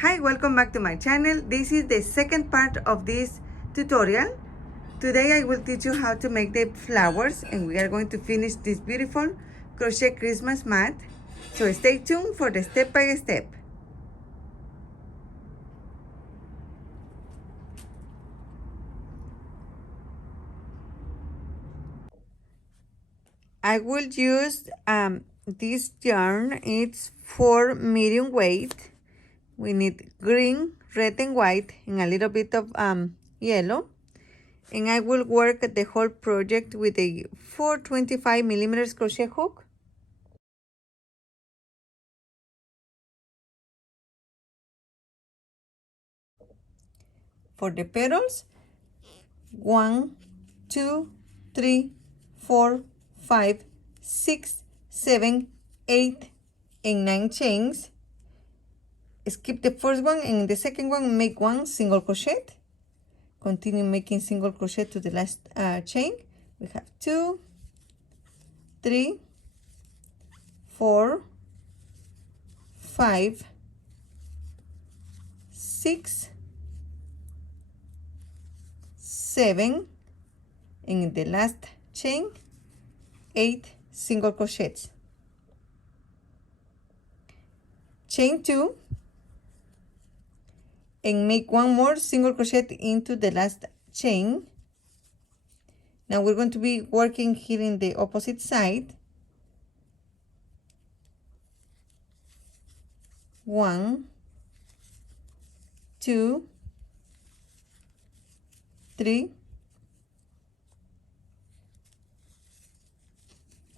Hi, welcome back to my channel. This is the second part of this tutorial. Today I will teach you how to make the flowers, and we are going to finish this beautiful crochet Christmas mat. So stay tuned for the step by step. I will use this yarn. It's for medium weight. We need green, red and white, and a little bit of yellow. And I will work the whole project with a 425 millimeters crochet hook. For the petals, 1, 2, 3, 4, 5, 6, 7, 8, and 9 chains. Skip the first one, and in the second one make one single crochet. Continue making single crochet to the last chain. We have 2, 3, 4, 5, 6, 7, and in the last chain 8 single crochets. Chain 2 and make one more single crochet into the last chain. Now we're going to be working here in the opposite side. 1, 2, 3,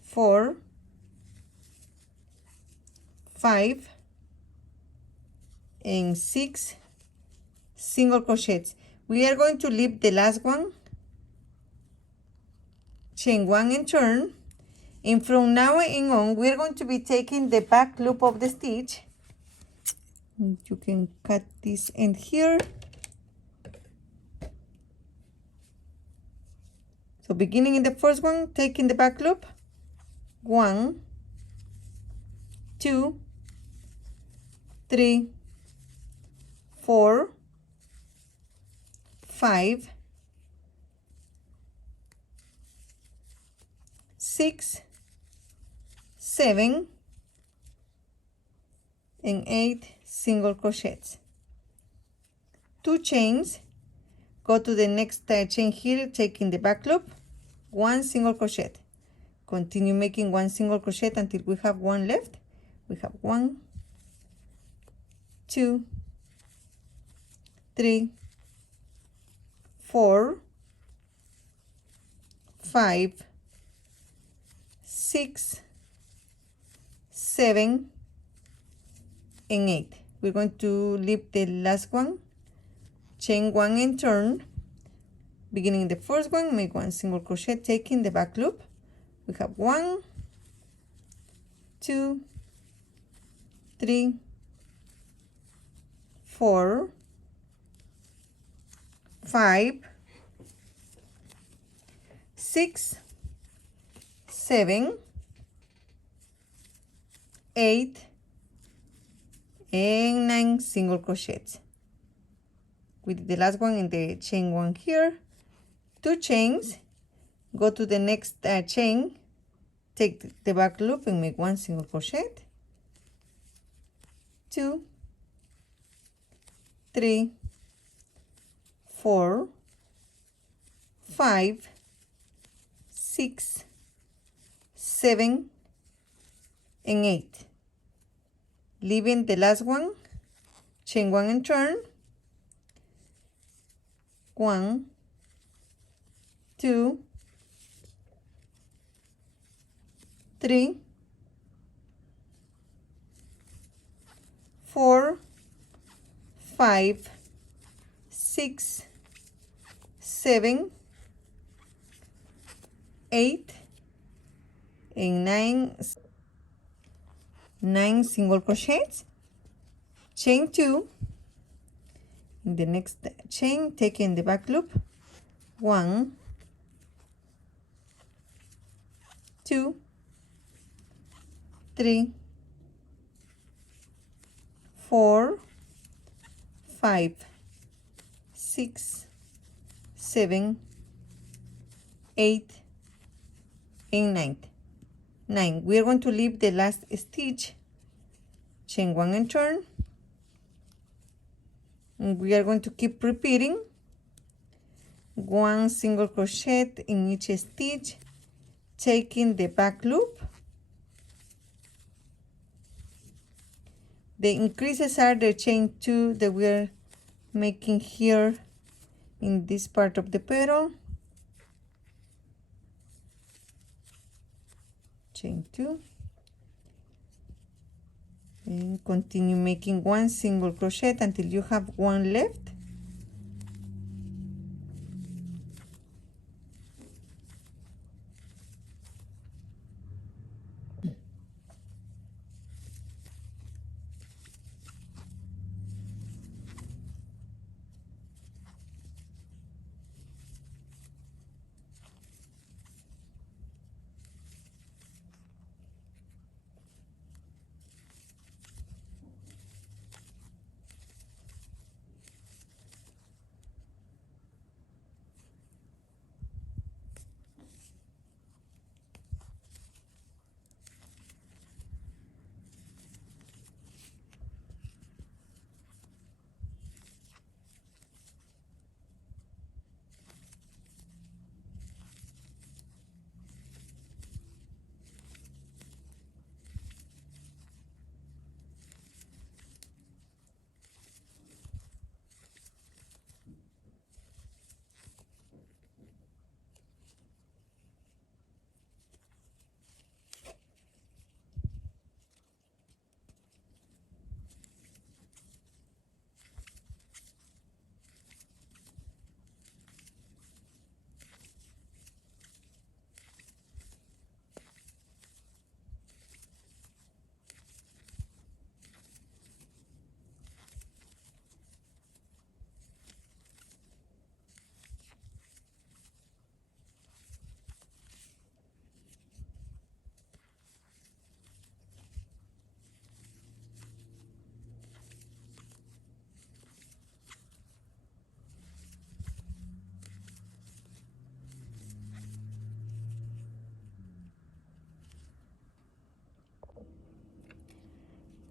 4, 5, and 6 single crochets. We are going to leave the last one, chain 1 and turn, and from now on we're going to be taking the back loop of the stitch. You can cut this end here. So beginning in the first one, taking the back loop, 1, 2, 3, 4, 5, 6, 7, and 8 single crochets. 2 chains, go to the next chain here, taking the back loop, 1 single crochet. Continue making 1 single crochet until we have 1 left. We have 1, 2, 3, 4, 5, 6, 7, and 8. We're going to leave the last one, chain 1 and turn. Beginning the first one, make 1 single crochet, taking the back loop. We have 1, 2, 3, 4, 5, 6, 7, 8, and 9 single crochets. We did the last one in the chain 1 here. 2 chains, go to the next chain, take the back loop and make 1 single crochet. 2, 3, 4, 5, 6, 7, and 8. Leaving the last one, chain 1 and turn. 1, 2, 3, 4, 5, 6, 7, 8, and 9 single crochets. Chain 2. In the next chain, taking the back loop, 1, 2, 3, 4, 5, 6, 7, 8, and 9. We are going to leave the last stitch, chain 1 and turn, and we are going to keep repeating 1 single crochet in each stitch, taking the back loop. The increases are the chain 2 that we are making here in this part of the petal, chain 2, and continue making 1 single crochet until you have 1 left.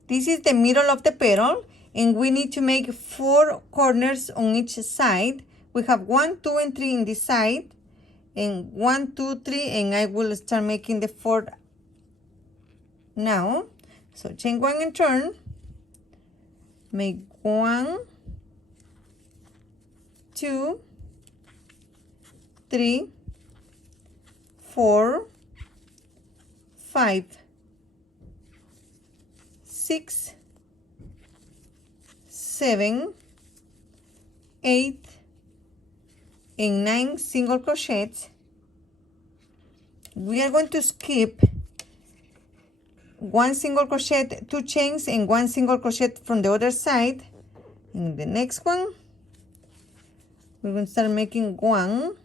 This is the middle of the petal, and we need to make 4 corners on each side. We have 1, 2, and 3 in this side, and 1, 2, 3, and I will start making the 4th now. So chain 1 and turn, make 1, 2, 3, 4, 5, 6, 7, 8, and 9 single crochets. We are going to skip 1 single crochet, 2 chains, and 1 single crochet from the other side. In the next one, we're going to start making 1,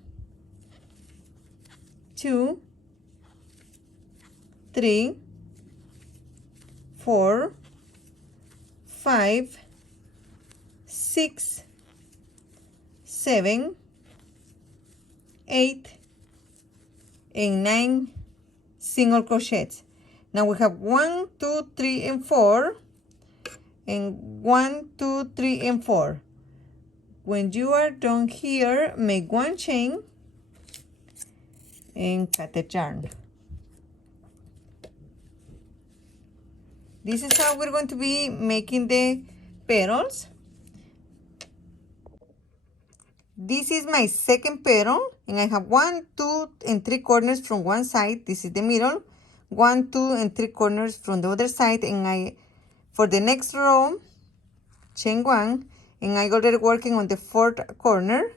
2, 3, 4, 5, 6, 7, 8, and 9 single crochets. Now we have 1, 2, 3, and 4, and 1, 2, 3, and 4. When you are done here, make 1 chain and cut the yarn. This is how we're going to be making the petals. This is my second petal, and I have 1, 2, and 3 corners from one side. This is the middle. 1, 2, and 3 corners from the other side, and for the next row, chain 1, and I already working on the 4th corner.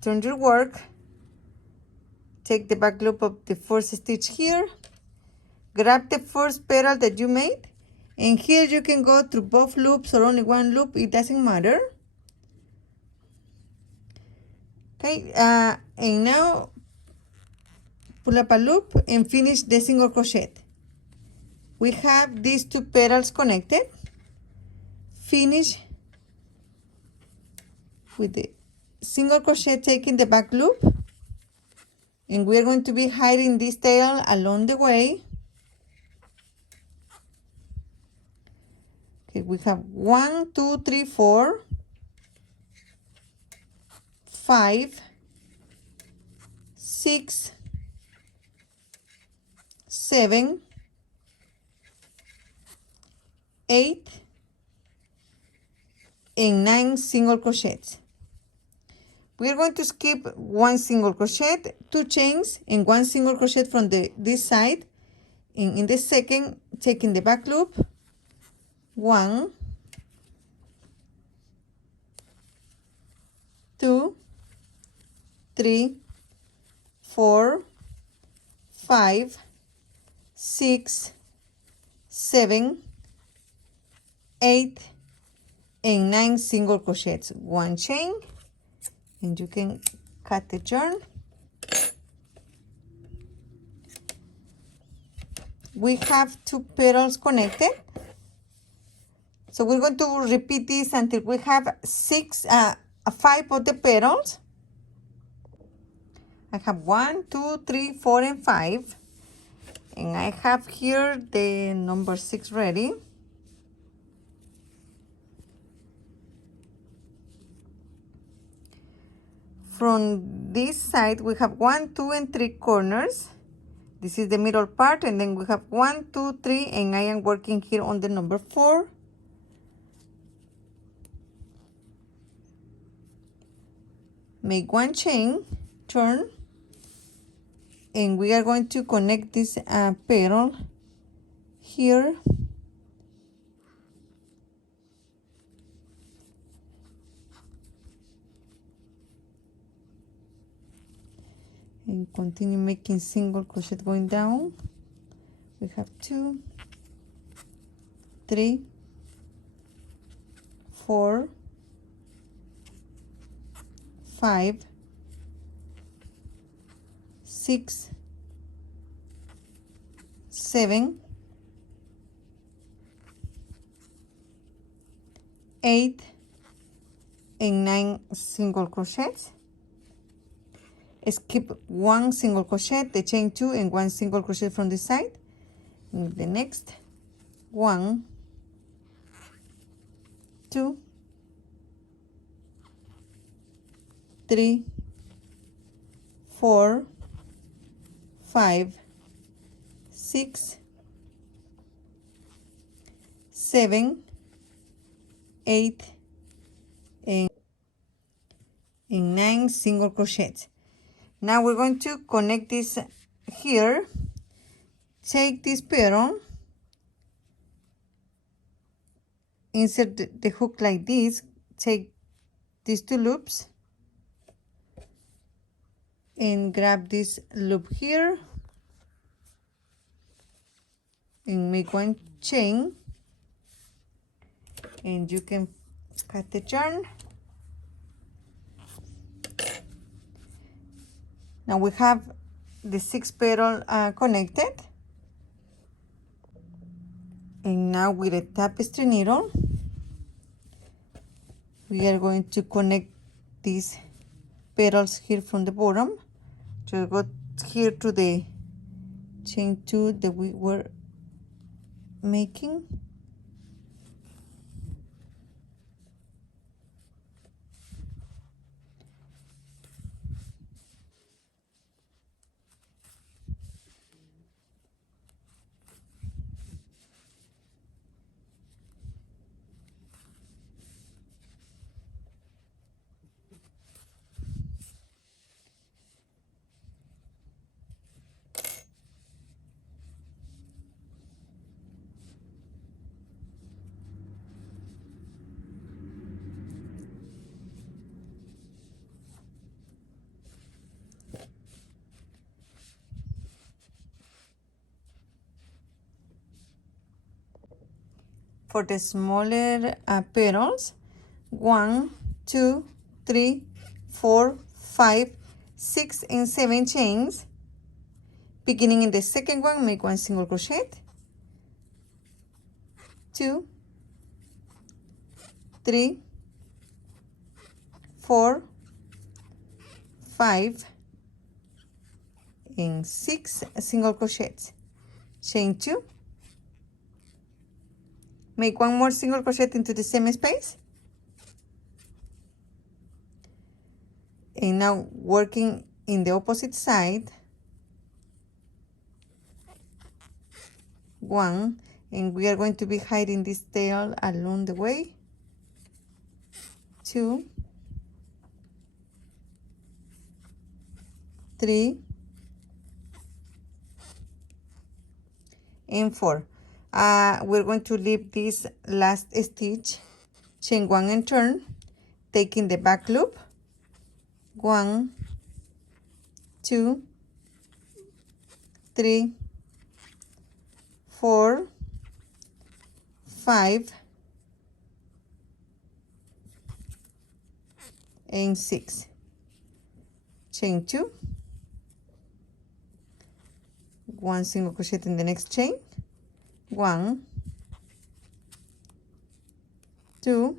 Turn your work, take the back loop of the 1st stitch here, grab the first petal that you made, and here you can go through both loops or only one loop, it doesn't matter. Okay, and now pull up a loop and finish the single crochet. We have these 2 petals connected. Finish with the single crochet, taking the back loop, and we're going to be hiding this tail along the way. Okay, we have 1 2 3 4 5 6 7 8 and 9 single crochets. We're going to skip 1 single crochet, 2 chains, and 1 single crochet from this side, and in the second, taking the back loop, 1 2 3 4 5 6 7 8 and 9 single crochets, 1 chain, and you can cut the yarn. We have 2 petals connected, so we're going to repeat this until we have 5 of the petals. I have 1 2 3 4 and 5, and I have here the number 6 ready. From this side, we have 1 2 and 3 corners. This is the middle part, and then we have 1 2 3, and I am working here on the number 4. Make 1 chain, turn, and we are going to connect this petal here. And continue making single crochet going down. We have 2 3 4 5 6 7 8 and 9 single crochets. Skip 1 single crochet, the chain 2, and 1 single crochet from this side. And the next 1 2 3 4 5 6 7 8 and 9 single crochets. Now we're going to connect this here. Take this petal, insert the hook like this, take these 2 loops, and grab this loop here, and make 1 chain, and you can cut the yarn. Now we have the 6 petal connected, and now with a tapestry needle we are going to connect these petals here from the bottom to go here to the chain 2 that we were making. For the smaller petals, 1 2 3 4 5 6 and 7 chains. Beginning in the second one, make 1 single crochet, 2 3 4, 5, and 6 single crochets. Chain 2. Make one more single crochet into the same space. And now working in the opposite side. 1, and we are going to be hiding this tail along the way. 2, 3, and 4. We're going to leave this last stitch, chain 1 and turn, taking the back loop. 1, 2, 3, 4, 5, and 6. Chain 2, 1 single crochet in the next chain. 1, 2,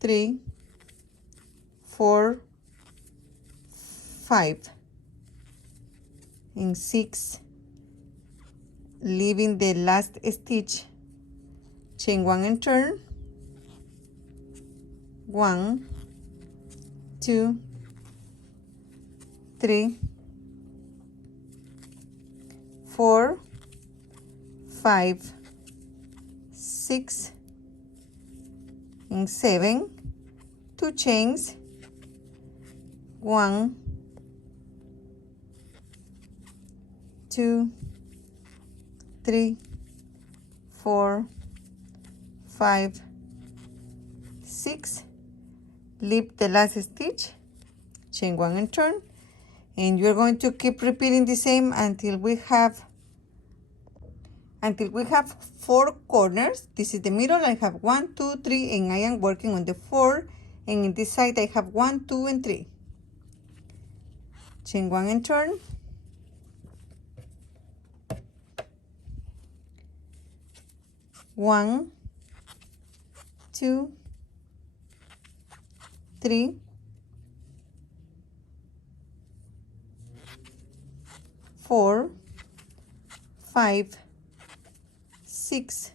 3, 4, 5, and 6. Leaving the last stitch, chain 1 and turn. 1, 2, 3, 4, 5, 6, and 7. 2 chains. 1, 2, 3, 4, 5, 6. Leave the last stitch, chain 1 and turn, and you're going to keep repeating the same until we have 4 corners. This is the middle. I have 1, 2, 3, and I am working on the 4. And in this side I have 1, 2, and 3. Chain 1 and turn. 1, 2, 3, 4, 5, 6,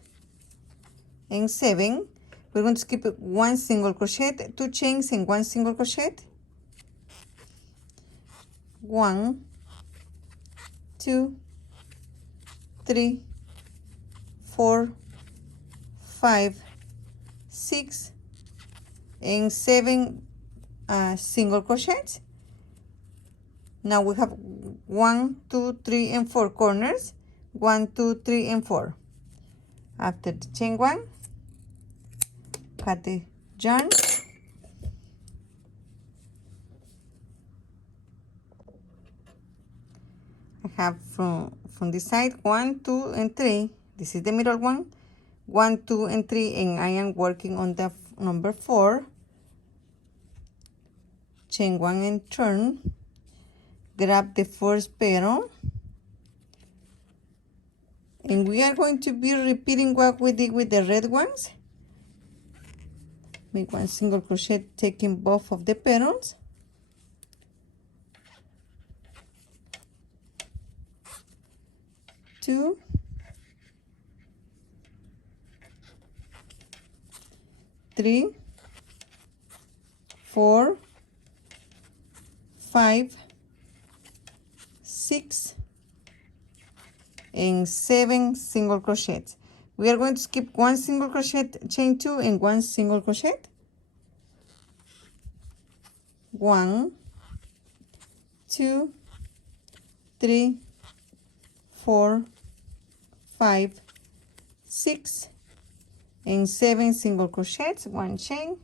and 7. We're going to skip 1 single crochet, 2 chains, and 1 single crochet. 1, 2, 3, 4, 5, 6, and 7 single crochets. Now we have 1, 2, 3, and 4 corners. 1, 2, 3, and 4. After the chain 1, cut the yarn. I have from this side 1, 2, and 3. This is the middle one. 1, 2, and 3, and I am working on the number 4. Chain 1 and turn. Grab the first petal, and we are going to be repeating what we did with the red ones. Make 1 single crochet, taking both of the petals. Two, 3, 4, 5, 6, and 7 single crochets. We are going to skip 1 single crochet, chain 2, and 1 single crochet. 1, 2, 3, 4, 5, 6, and 7 single crochets, 1 chain.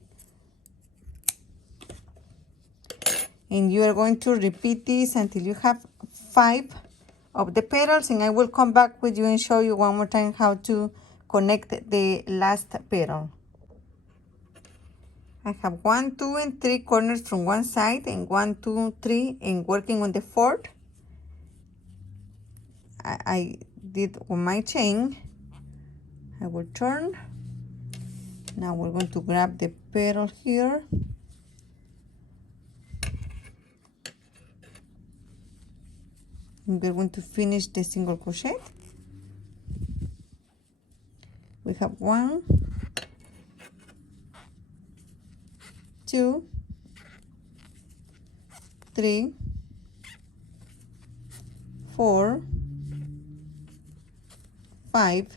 And you are going to repeat this until you have 5 of the petals, and I will come back with you and show you one more time how to connect the last petal. I have 1, 2, and 3 corners from one side, and 1, 2, 3, and working on the 4th. I did on my chain. I will turn Now we're going to grab the petal here. And we're going to finish the single crochet. We have 1, 2, 3, 4, 5,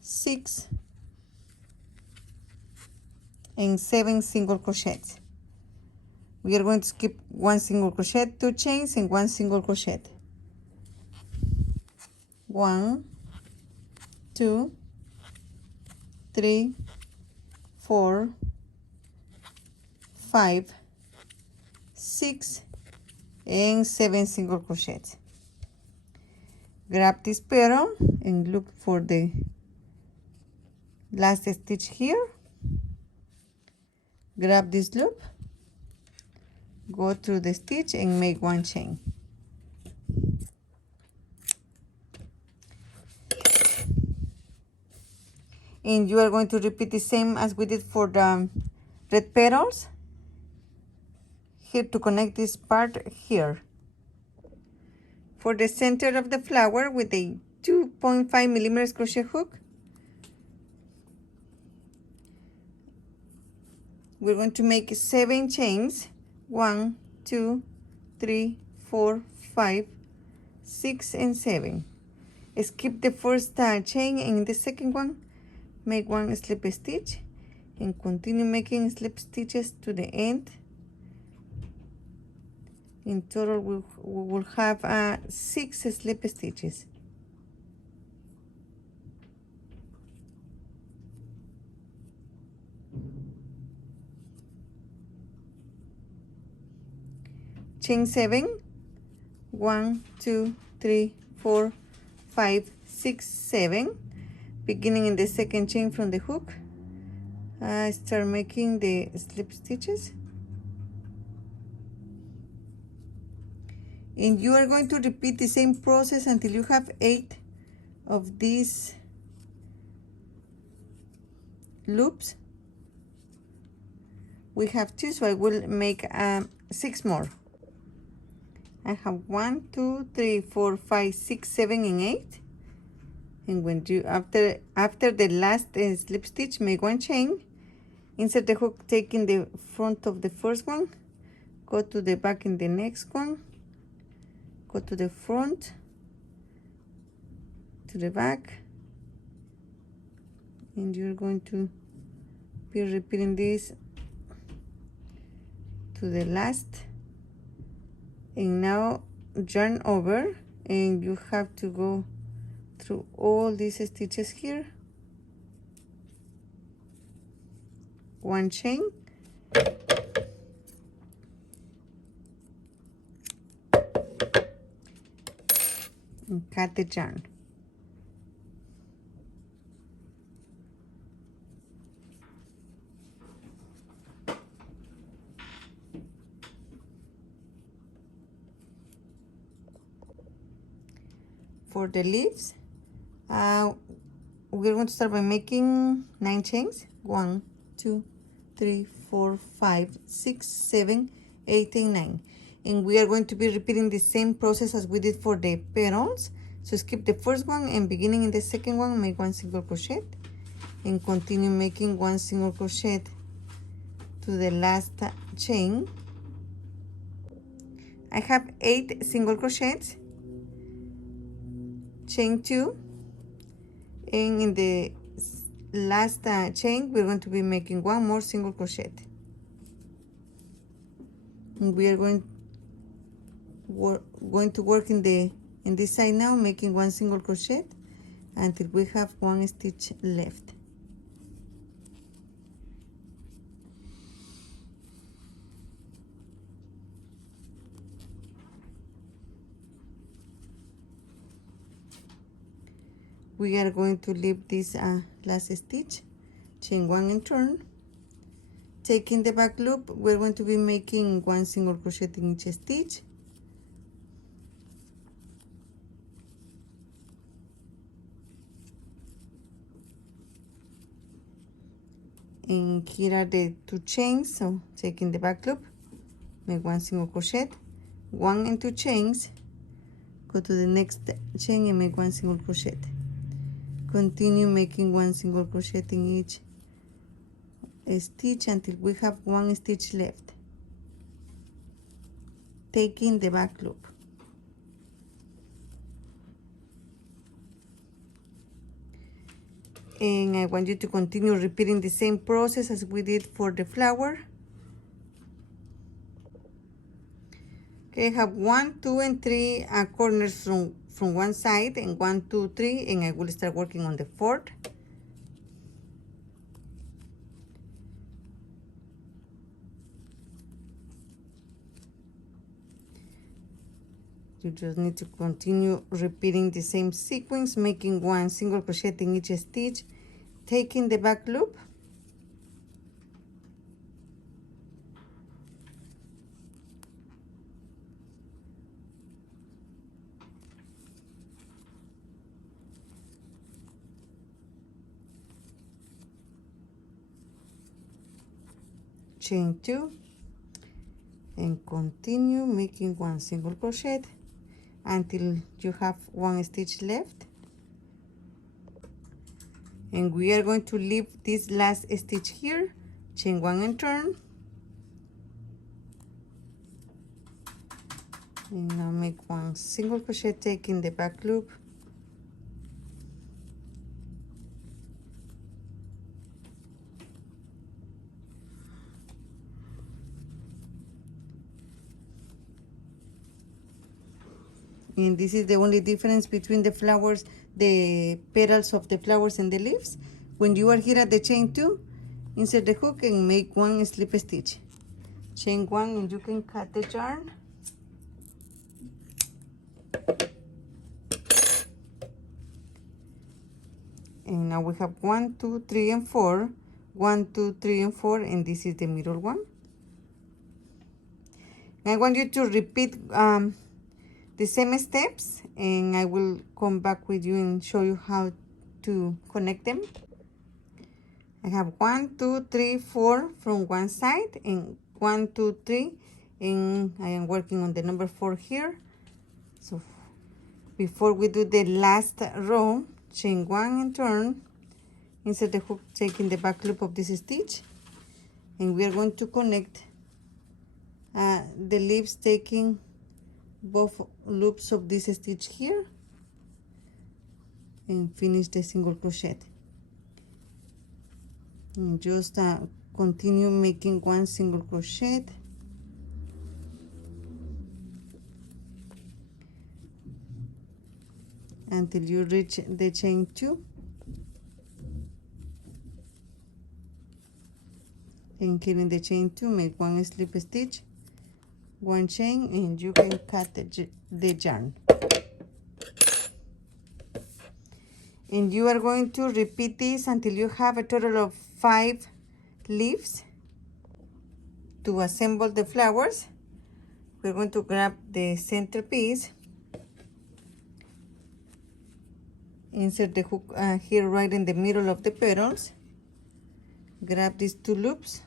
6, and 7 single crochets. We are going to skip 1 single crochet, 2 chains, and 1 single crochet. 1, 2, 3, 4, 5, 6, and 7 single crochets. Grab this petal and look for the last stitch here. Grab this loop, go through the stitch and make 1 chain. And you are going to repeat the same as we did for the red petals. Here to connect this part here. For the center of the flower with a 2.5 millimeters crochet hook, we're going to make 7 chains. 1, 2, 3, 4, 5, 6, and 7. Skip the first chain, and in the second one make 1 slip stitch and continue making slip stitches to the end. In total we will have 6 slip stitches. Chain 7, 1, 2, 3, 4, 5, 6, 7. Beginning in the second chain from the hook, start making the slip stitches. And you are going to repeat the same process until you have 8 of these loops. We have 2, so I will make 6 more. I have 1, 2, 3, 4, 5, 6, 7, and 8. And when you after the last slip stitch, make 1 chain, insert the hook taking the front of the first one, go to the back in the next one, go to the front, to the back, and you're going to be repeating this to the last. And now yarn over, and you have to go through all these stitches here. 1 chain, and cut the yarn. For the leaves, we're going to start by making 9 chains. 1, 2, 3, 4, 5, 6, 7, 8, and 9. And we are going to be repeating the same process as we did for the petals. So skip the first one, and beginning in the second one, make 1 single crochet and continue making 1 single crochet to the last chain. I have 8 single crochets. Chain 2, and in the last chain we're going to be making 1 more single crochet. And we are going to work in this side now, making 1 single crochet until we have 1 stitch left. We are going to leave this last stitch, chain 1 and turn. Taking the back loop, we're going to be making 1 single crochet in each stitch. And here are the 2 chains. So taking the back loop, make 1 single crochet, 1 and 2 chains, go to the next chain and make 1 single crochet. Continue making 1 single crochet in each stitch until we have 1 stitch left, taking the back loop. And I want you to continue repeating the same process as we did for the flower. Okay, I have 1, 2, and 3 corners from one side, and 1, 2, 3, and I will start working on the 4th. You just need to continue repeating the same sequence, making 1 single crochet in each stitch, taking the back loop, chain 2, and continue making 1 single crochet until you have 1 stitch left. And we are going to leave this last stitch here, chain 1 and turn, and now make 1 single crochet, taking the back loop, and this is the only difference between the flowers, the petals of the flowers and the leaves. When you are here at the chain 2, insert the hook and make 1 slip stitch, chain 1, and you can cut the yarn. And now we have 1, 2, 3, and 4, 1, 2, 3, and 4, and this is the middle one. I want you to repeat the same steps, and I will come back with you and show you how to connect them. I have 1, 2, 3, 4 from one side, and 1, 2, 3, and I am working on the number 4 here. So before we do the last row, chain 1 and turn, insert the hook, taking the back loop of this stitch, and we are going to connect the leaves, taking both loops of this stitch here, and finish the single crochet. And just continue making 1 single crochet until you reach the chain 2, and here in the chain 2 make 1 slip stitch, 1 chain, and you can cut the yarn. And you are going to repeat this until you have a total of 5 leaves to assemble the flowers. We're going to grab the center piece, insert the hook here right in the middle of the petals, grab these 2 loops,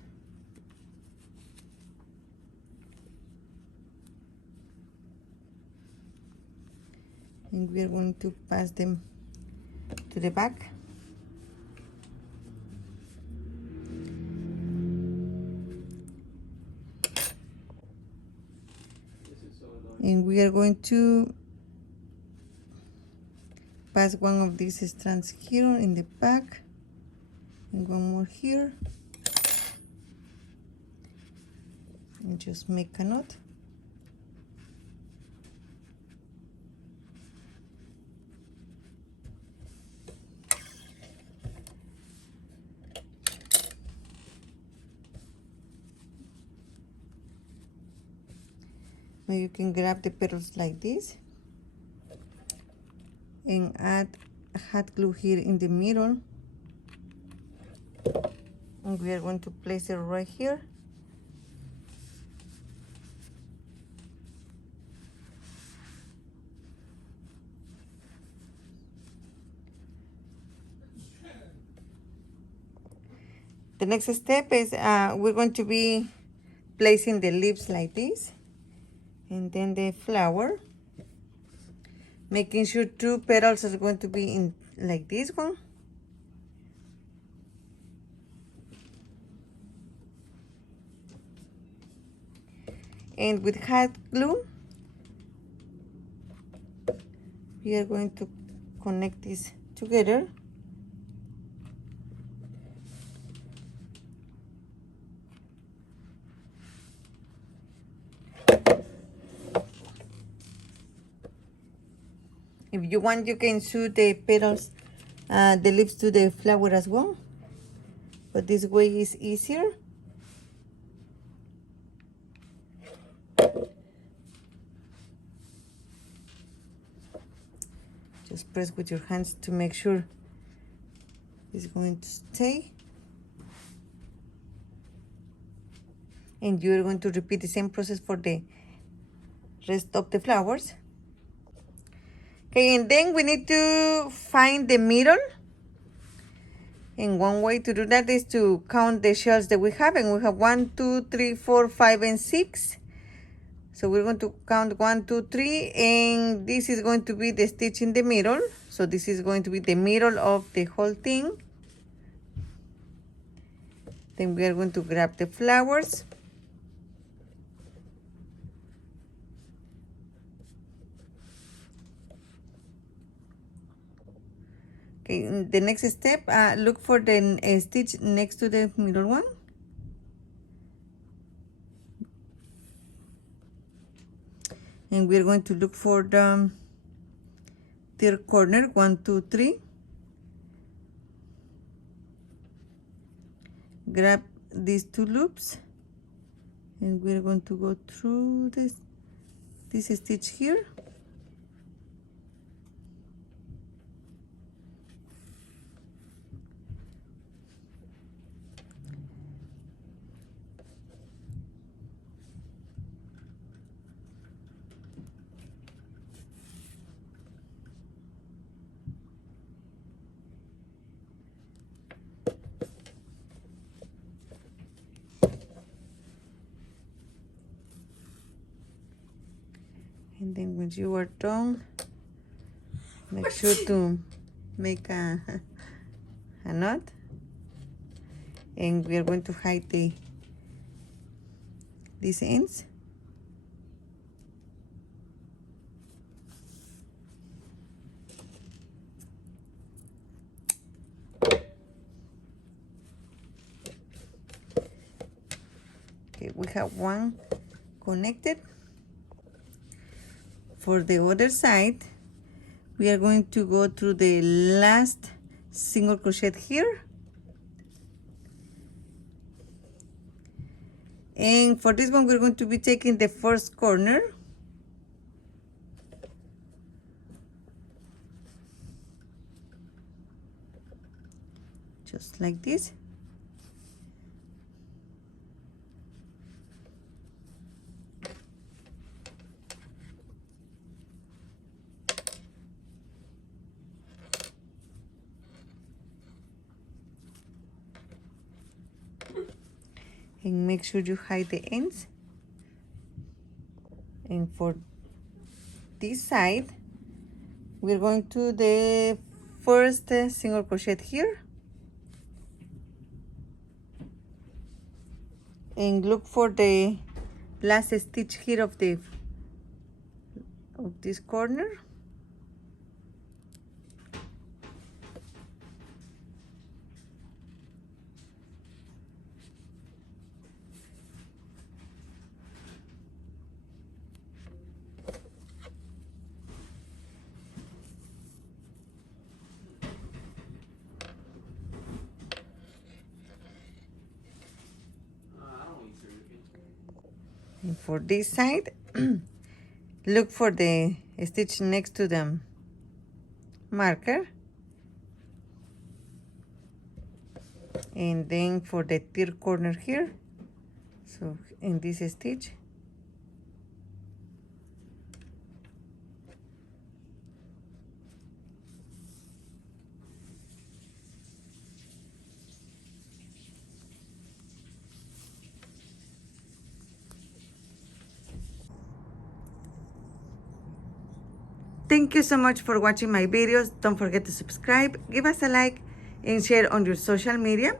and we are going to pass them to the back. And we are going to pass one of these strands here in the back, and one more here, and just make a knot. Now you can grab the petals like this and add hot glue here in the middle, and we are going to place it right here. The next step is we're going to be placing the leaves like this, and then the flower, making sure 2 petals are going to be in like this one. And with hot glue, we are going to connect this together. If you want, you can sew the petals, the leaves to the flower as well, but this way is easier. Just press with your hands to make sure it's going to stay. And you're going to repeat the same process for the rest of the flowers. Okay, and then we need to find the middle. And one way to do that is to count the shells that we have. And we have 1, 2, 3, 4, 5, and 6. So we're going to count 1, 2, 3, and this is going to be the stitch in the middle. So this is going to be the middle of the whole thing. Then we are going to grab the flowers. Okay, in the next step, look for the stitch next to the middle one. And we're going to look for the third corner, 1, 2, 3. Grab these 2 loops, and we're going to go through this stitch here. And then when you are done, make sure to make a knot. And we are going to hide these ends. Okay, we have one connected. For the other side, we are going to go through the last single crochet here. And for this one, we're going to be taking the first corner. Just like this. And make sure you hide the ends. And for this side, we're going to the first single crochet here, and look for the last stitch here of this corner. And for this side, look for the stitch next to the marker. And then for the third corner here, so in this stitch, Thank you so much for watching my videos. Don't forget to subscribe, give us a like, and share on your social media.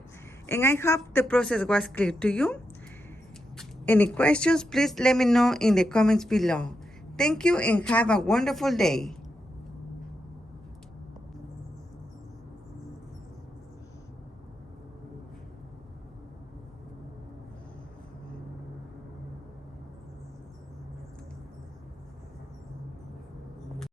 And I hope the process was clear to you. Any questions, please let me know in the comments below. Thank you and have a wonderful day.